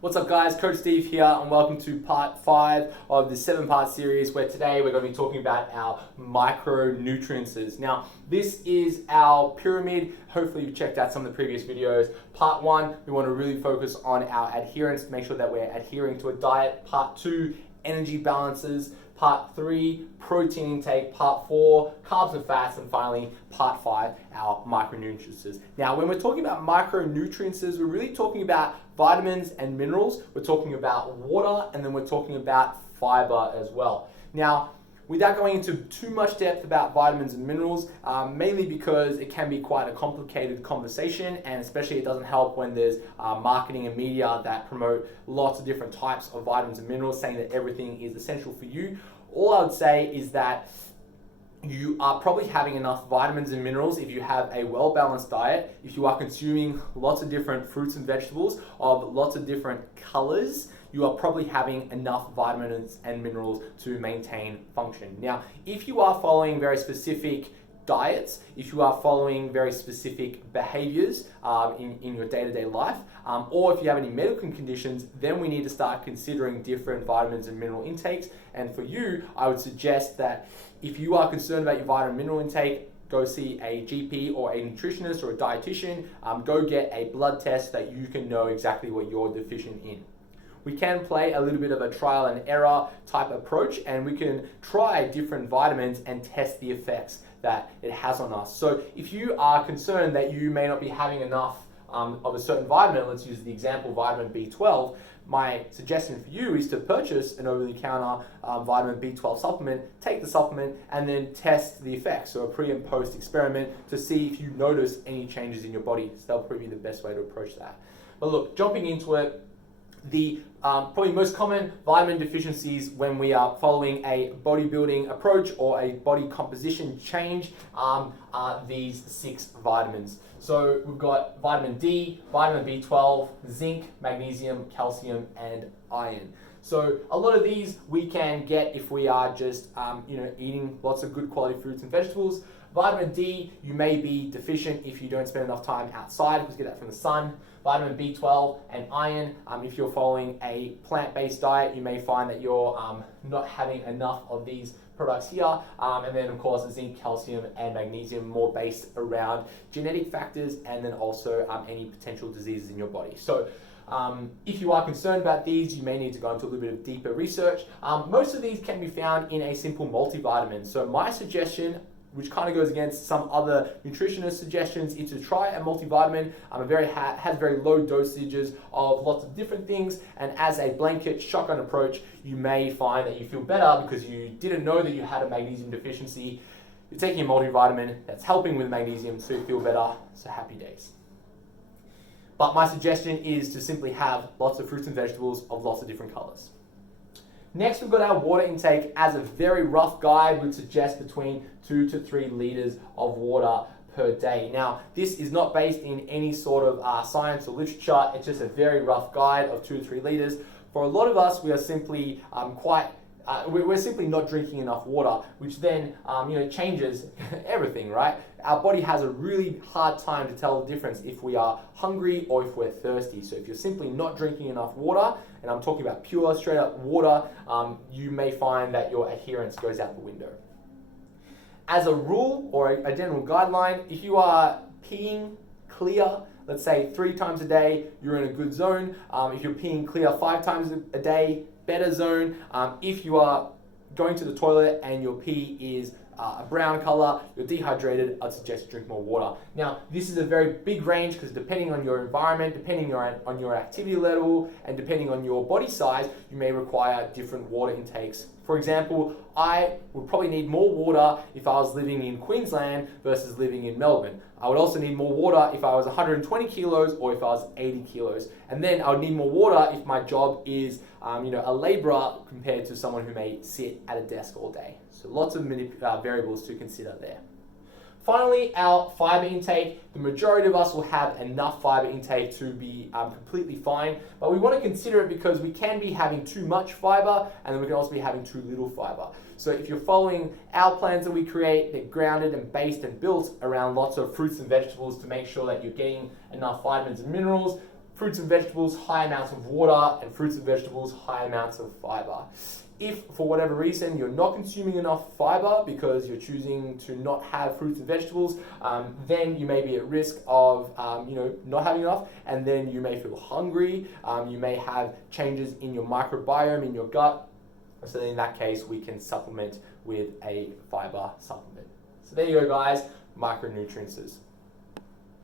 What's up guys, Coach Steve here and welcome to part 5 of the 7-part series where today we're going to be talking about our micronutrients. Now this is our pyramid. Hopefully you've checked out some of the previous videos. Part 1, we want to really focus on our adherence to make sure that we're adhering to a diet. Part 2, energy balances. Part 3, protein intake. Part 4, carbs and fats. And finally, part 5, our micronutrients. Now, when we're talking about micronutrients, we're really talking about vitamins and minerals. We're talking about water, and then we're talking about fiber as well. Now, without going into too much depth about vitamins and minerals, mainly because it can be quite a complicated conversation, and especially it doesn't help when there's marketing and media that promote lots of different types of vitamins and minerals, saying that everything is essential for you. All I would say is that you are probably having enough vitamins and minerals if you have a well-balanced diet, if you are consuming lots of different fruits and vegetables of lots of different colors. You are probably having enough vitamins and minerals to maintain function. Now, if you are following very specific diets, if you are following very specific behaviors in your day-to-day life, or if you have any medical conditions, then we need to start considering different vitamins and mineral intakes. And for you, I would suggest that if you are concerned about your vitamin and mineral intake, go see a GP or a nutritionist or a dietitian. Go get a blood test so that you can know exactly what you're deficient in. We can play a little bit of a trial and error type approach, and we can try different vitamins and test the effects that it has on us. So if you are concerned that you may not be having enough of a certain vitamin, let's use the example vitamin B12, my suggestion for you is to purchase an over-the-counter vitamin B12 supplement, take the supplement, and then test the effects, so a pre and post experiment to see if you notice any changes in your body. So that'll probably be the best way to approach that. But look, jumping into it, the probably most common vitamin deficiencies when we are following a bodybuilding approach or a body composition change are these 6 vitamins. So we've got vitamin D, vitamin B12, zinc, magnesium, calcium, and iron. So a lot of these we can get if we are just eating lots of good quality fruits and vegetables. Vitamin D, you may be deficient if you don't spend enough time outside because you get that from the sun. Vitamin B12 and iron, if you're following a plant-based diet, you may find that you're not having enough of these products here. And then of course zinc, calcium, and magnesium, more based around genetic factors and then also any potential diseases in your body. So if you are concerned about these, you may need to go into a little bit of deeper research. Most of these can be found in a simple multivitamin. So my suggestion, which kind of goes against some other nutritionist suggestions, is to try a multivitamin. Has very low dosages of lots of different things, and as a blanket shotgun approach, you may find that you feel better because you didn't know that you had a magnesium deficiency. You're taking a multivitamin that's helping with magnesium, so you feel better, so happy days. But my suggestion is to simply have lots of fruits and vegetables of lots of different colors. Next, we've got our water intake. As a very rough guide, would suggest between 2 to 3 liters of water per day. Now, this is not based in any sort of science or literature. It's just a very rough guide of 2 to 3 liters. For a lot of us, we are simply we're simply not drinking enough water, which then changes everything, right? Our body has a really hard time to tell the difference if we are hungry or if we're thirsty. So if you're simply not drinking enough water, and I'm talking about pure straight up water, you may find that your adherence goes out the window. As a rule or a general guideline, if you are peeing clear, let's say 3 times a day, you're in a good zone. If you're peeing clear 5 times a day, better zone. If you are going to the toilet and your pee is a brown color, you're dehydrated, I'd suggest you drink more water. Now, this is a very big range because depending on your environment, depending on your activity level, and depending on your body size, you may require different water intakes. For example, I would probably need more water if I was living in Queensland versus living in Melbourne. I would also need more water if I was 120 kilos or if I was 80 kilos. And then I would need more water if my job is a laborer compared to someone who may sit at a desk all day. So lots of variables to consider there. Finally, our fiber intake. The majority of us will have enough fiber intake to be completely fine, but we want to consider it because we can be having too much fiber and then we can also be having too little fiber. So if you're following our plans that we create, they're grounded and based and built around lots of fruits and vegetables to make sure that you're getting enough vitamins and minerals. fruits and vegetables, high amounts of water, and fruits and vegetables, high amounts of fiber. If for whatever reason you're not consuming enough fiber because you're choosing to not have fruits and vegetables, then you may be at risk of not having enough, and then you may feel hungry. You may have changes in your microbiome, in your gut. So in that case, we can supplement with a fiber supplement. So there you go, guys, micronutrients.